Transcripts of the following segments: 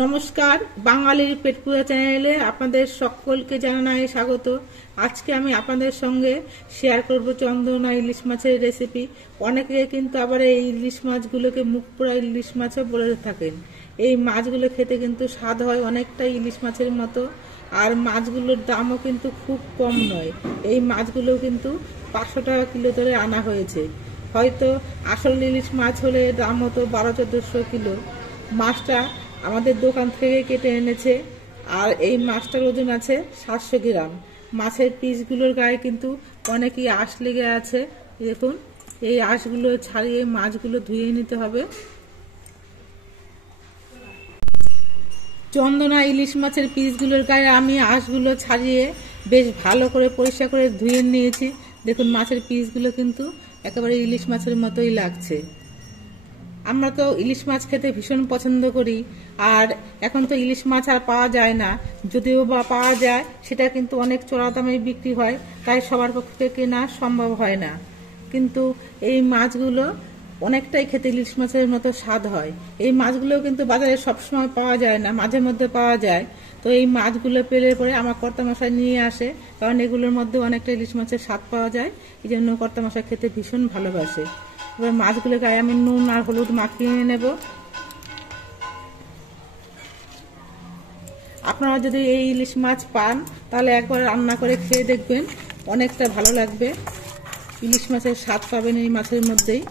নমস্কার, বাঙালির পেটপুরা চ্যানেলে আপনাদের সকলকে জানাই স্বাগত। আজকে আমি আপনাদের সঙ্গে শেয়ার করব চন্দনা ইলিশ মাছের রেসিপি। অনেকে কিন্তু আবার এই ইলিশ মাছগুলোকে মুখ পোড়া ইলিশ মাছও বলে থাকেন। এই মাছগুলো খেতে কিন্তু স্বাদ হয় অনেকটাই ইলিশ মাছের মতো, আর মাছগুলোর দামও কিন্তু খুব কম নয়। এই মাছগুলো কিন্তু 500 টাকা কিলো ধরে আনা হয়েছে। হয়তো আসল ইলিশ মাছ হলে দাম হতো 1200-1400 কিলো। মাছটা আমাদের দোকান থেকে কেটে এনেছে, আর এই মাছটার ওজন আছে 700 গ্রাম। মাছের পিসগুলোর গায়ে কিন্তু অনেকই আঁশ লেগে আছে। দেখুন, এই আঁশগুলো ছাড়িয়ে মাছগুলো ধুয়ে নিতে হবে। চন্দনা ইলিশ মাছের পিসগুলোর গায়ে আমি আঁশগুলো ছাড়িয়ে বেশ ভালো করে পরিষ্কার করে ধুয়ে নিয়েছি। দেখুন, মাছের পিসগুলো কিন্তু একেবারে ইলিশ মাছের মতোই লাগছে। আমরা তো ইলিশ মাছ খেতে ভীষণ পছন্দ করি, আর এখন তো ইলিশ মাছ আর পাওয়া যায় না। যদিও বা পাওয়া যায়, সেটা কিন্তু অনেক চড়া দামে বিক্রি হয়, তাই সবার পক্ষে কেনা সম্ভব হয় না। কিন্তু এই মাছগুলো অনেকটাই খেতে ইলিশ মাছের মতো স্বাদ হয়। এই মাছগুলো কিন্তু বাজারে সবসময় পাওয়া যায় না, মাঝে মধ্যে পাওয়া যায়। তো এই মাছগুলো পেলে পরে আমার কর্তামশাই নিয়ে আসে, কারণ এগুলোর মধ্যে অনেকটা ইলিশ মাছের স্বাদ পাওয়া যায়। এই জন্য কর্তামশাই খেতে ভীষণ ভালোবাসে। এবার মাছগুলো গায়ে আমি নুন আর হলুদ মাখিয়ে নেব। আপনারা যদি এই ইলিশ মাছ পান, তাহলে একবার রান্না করে খেয়ে দেখবেন, অনেকটা ভালো লাগবে। ইলিশ মাছের স্বাদ পাবেন এই মাছের মধ্যেই।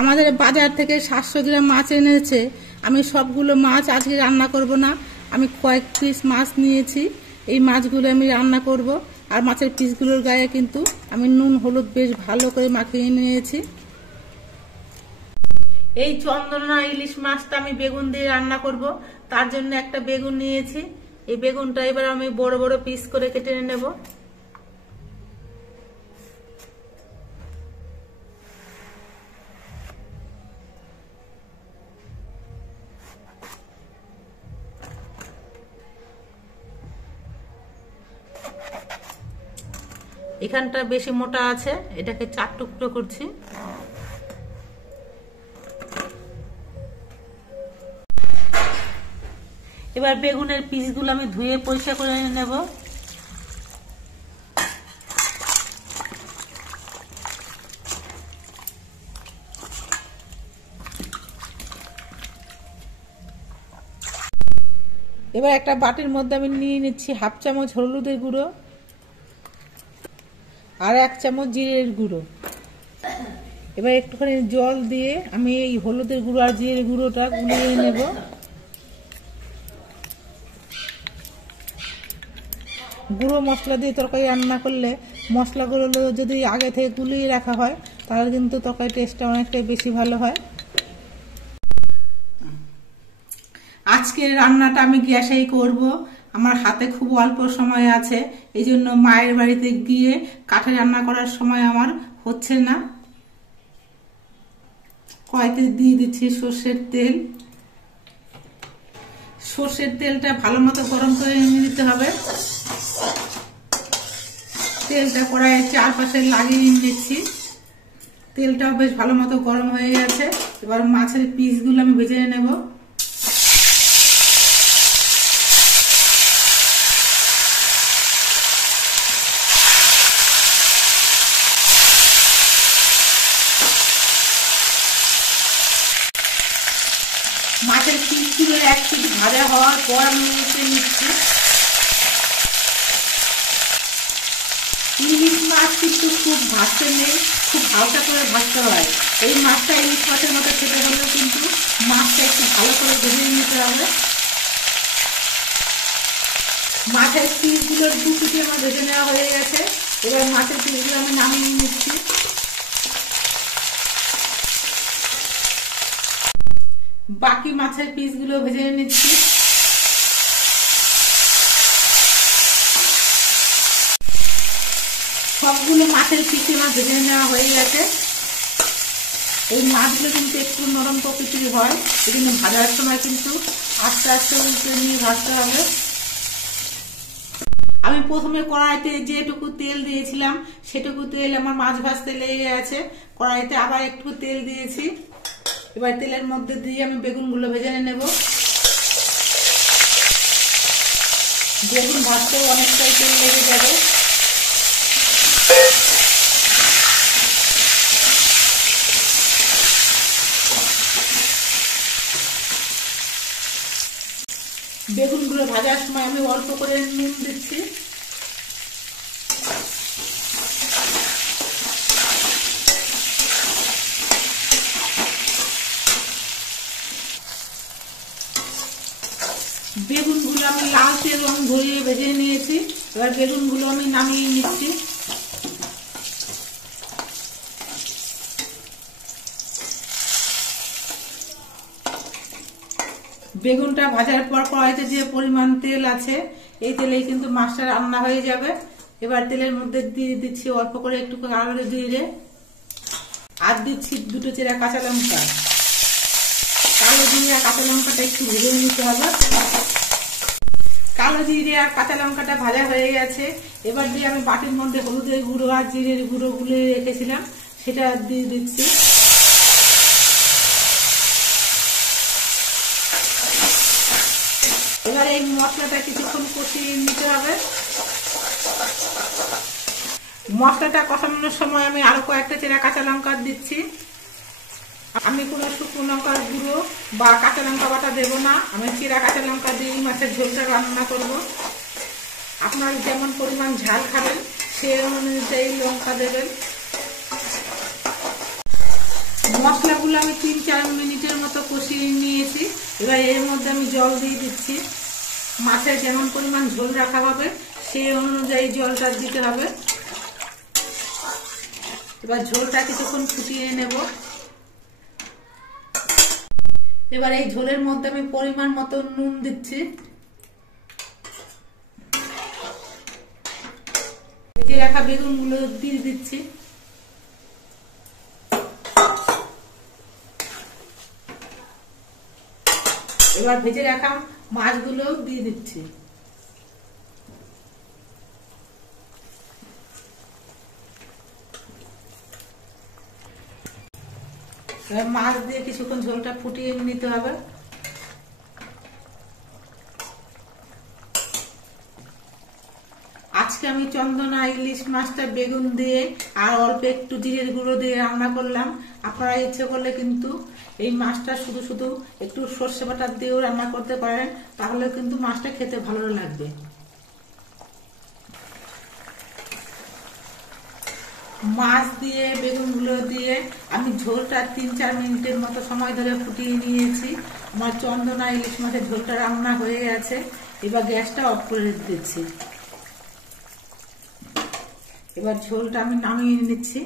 আমাদের বাজার থেকে 700 গ্রাম মাছ এনেছে। আমি সবগুলো মাছ আজকে রান্না করব না, আমি কয়েক পিস মাছ নিয়েছি। এই মাছগুলো আমি রান্না করব, আর মাছের পিসগুলোর গায়ে কিন্তু আমি নুন হলুদ বেশ ভালো করে মাখিয়ে নিয়েছি। এই চন্দনা ইলিশ মাছটা আমি বেগুন দিয়ে রান্না করব, তার জন্য একটা বেগুন নিয়েছি। এই বেগুনটা এবার আমি বড় বড় পিস করে কেটে নেব। এখানটা বেশি মোটা আছে, এটাকে 4 টুকরো করছি। এবার বেগুনের পিসগুলো আমি ধুয়ে পরিষ্কার করে নেব। এবার একটা বাটির মধ্যে আমি নিয়ে নিচ্ছি 1/2 চামচ হলুদের গুঁড়ো আর 1 চামচ জিরের গুঁড়ো। এবার একটুখানি জল দিয়ে আমি এই হলুদের গুঁড়ো আর জিরের গুঁড়োটা গুলিয়ে নেব। গুঁড়ো মশলা দিয়ে তরকারি রান্না করলে মশলাগুলো যদি আগে থেকে গুলিয়ে রাখা হয়, তাহলে কিন্তু তরকারি টেস্টটা অনেকটাই বেশি ভালো হয়। আজকে রান্নাটা আমি গ্যাসেই করব। আমার হাতে খুব অল্প সময় আছে, এই জন্য মায়ের বাড়িতে গিয়ে কাঠে রান্না করার সময় আমার হচ্ছে না। কড়াইতে দিয়ে দিচ্ছি সর্ষের তেল। সর্ষের তেলটা ভালো মতো গরম করে নিয়ে দিতে হবে। তেলটা কড়াইয়ের চারপাশে লাগিয়ে নিচ্ছি। তেলটাও বেশ ভালো মতো গরম হয়ে গেছে। এবার মাছের পিসগুলো আমি ভেজে নেব। মাছের পিসগুলো এক পিস ভাজা হওয়ার পর আমি উঠে নিচ্ছি। ইলিশ মাছ কিন্তু খুব ভাজতে নেই, খুব হালকা করে ভাজতে হয়। এই মাছটা ইলিশ মাছের মতো খেতে হলে কিন্তু মাছটা একটু ভালো করে ভেজে নিতে হবে। মাছের পিসগুলোর 2 পিঠে আমার ভেজে নেওয়া হয়ে গেছে। এবার মাছের পিসগুলো আমি নামিয়ে নিচ্ছি। বাকি মাছের পিসগুলো ভেজে নিচ্ছি। সবগুলো মাছের পিসে আমার ভেজে নেওয়া হয়ে গেছে। এই মাছগুলো কিন্তু একটু নরম প্রকৃতির হয়, এই জন্য ভাজার সময় কিন্তু আস্তে আস্তে উল্টে নিয়ে ভাজতে হবে। আমি প্রথমে কড়াইতে যেটুকু তেল দিয়েছিলাম সেটুকু তেল আমার মাছ ভাজতে লেগে গেছে। কড়াইতে আবার একটু তেল দিয়েছি। এবার তেলের মধ্যে দিয়ে আমি বেগুনগুলো ভেজে নেব। বেগুন ভাজতেও অনেকটাই তেল লেগে যাবে। বেগুনগুলো ভাজার সময় আমি অল্প করে নুন দিচ্ছি। বেগুনগুলো আমি লালচে রং ধরিয়ে ভেজে নিয়েছি। এবার বেগুনগুলো আমি নামিয়ে নিচ্ছি। বেগুনটা ভাজার পর কড়াইতে যে পরিমাণ তেল আছে এই তেলেই কিন্তু মাছটা রান্না হয়ে যাবে। এবার তেলের মধ্যে দিয়ে দিচ্ছি অল্প করে একটু কালো জিরে, আর দিচ্ছি 2 চেরা কাঁচা লঙ্কা। কালো জিরে আর কাঁচা লঙ্কাটা একটু ভেজে নিতে হবে। কালো জিরে আর কাঁচা লঙ্কাটা ভাজা হয়ে গেছে। এবার দিয়ে আমি বাটির মধ্যে হলুদের গুঁড়ো আর জিরের গুঁড়ো গুলে রেখেছিলাম সেটা দিয়ে দিচ্ছি। এবার এই মশলাটা কিছুক্ষণ কষিয়ে নিতে হবে। মশলাটা কষানোর সময় আমি আরো কয়েকটা চেরা কাঁচা লঙ্কা দিচ্ছি। আমি কোনো শুকনো লঙ্কার গুঁড়ো বা কাঁচা লঙ্কা বাটা দেবো না, আমি চেরা কাঁচা লঙ্কা দিয়ে মাছের ঝোলটা রান্না করব। আপনারা যেমন পরিমাণ ঝাল খাবেন সেই অনুযায়ী লঙ্কা দেবেন। মশলাগুলো আমি 3-4 মিনিটের মতো কষিয়ে নিয়েছি। এবার এর মধ্যে আমি জল দিয়ে দিচ্ছি। মাছের যেমন পরিমাণ ঝোল রাখা হবে সেই অনুযায়ী জলটা দিতে হবে। এবার ঝোলটা কিছুক্ষণ ফুটিয়ে নেব। এবার এই ঝোলের মধ্যে আমি পরিমাণ মতো নুন দিচ্ছি। ভেজে রাখা বেগুনগুলো দিয়ে দিচ্ছি। এবার ভেজে রাখা মাছগুলো দিয়ে দিচ্ছি। মাছ দিয়ে কিছুক্ষণ ঝোলটা ফুটিয়ে নিতে হবে। আজকে আমি চন্দনা ইলিশ মাছটা বেগুন দিয়ে আর অল্প একটু জিরের গুঁড়ো দিয়ে রান্না করলাম। আপনারা ইচ্ছে করলে কিন্তু এই মাছটা শুধু শুধু একটু সর্ষে বাটা দিয়েও রান্না করতে পারেন, তাহলে কিন্তু মাছটা খেতে ভালো লাগবে। মাছ দিয়ে বেগুনগুলো দিয়ে আমি ঝোলটা 3-4 মিনিটের মতো সময় ধরে ফুটিয়ে নিয়েছি। আমার চন্দনা ইলিশ মাছের ঝোলটা রান্না হয়ে গেছে। এবার গ্যাসটা অফ করে দিচ্ছি। এবার ঝোলটা আমি নামিয়ে নিচ্ছি।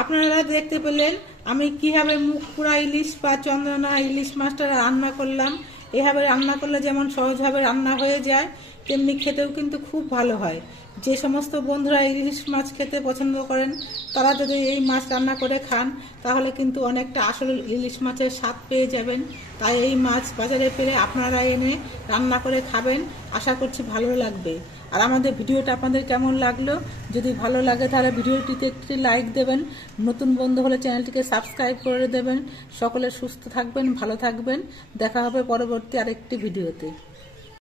আপনারা দেখতে পেলেন আমি কিভাবে মুখ পোড়া ইলিশ বা চন্দনা ইলিশ মাছটা রান্না করলাম। এভাবে রান্না করলে যেমন সহজভাবে রান্না হয়ে যায়, তেমনি খেতেও কিন্তু খুব ভালো হয়। যে সমস্ত বন্ধুরা ইলিশ মাছ খেতে পছন্দ করেন তারা যদি এই মাছ রান্না করে খান তাহলে কিন্তু অনেকটা আসল ইলিশ মাছের স্বাদ পেয়ে যাবেন। তাই এই মাছ বাজারে পেলে আপনারা এনে রান্না করে খাবেন, আশা করছি ভালো লাগবে। আর আমাদের ভিডিওটা আপনাদের কেমন লাগলো, যদি ভালো লাগে তাহলে ভিডিওটিতে একটি লাইক দেবেন, নতুন বন্ধু হলে চ্যানেলটিকে সাবস্ক্রাইব করে দেবেন। সকলে সুস্থ থাকবেন, ভালো থাকবেন। দেখা হবে পরবর্তী আরেকটি ভিডিওতে।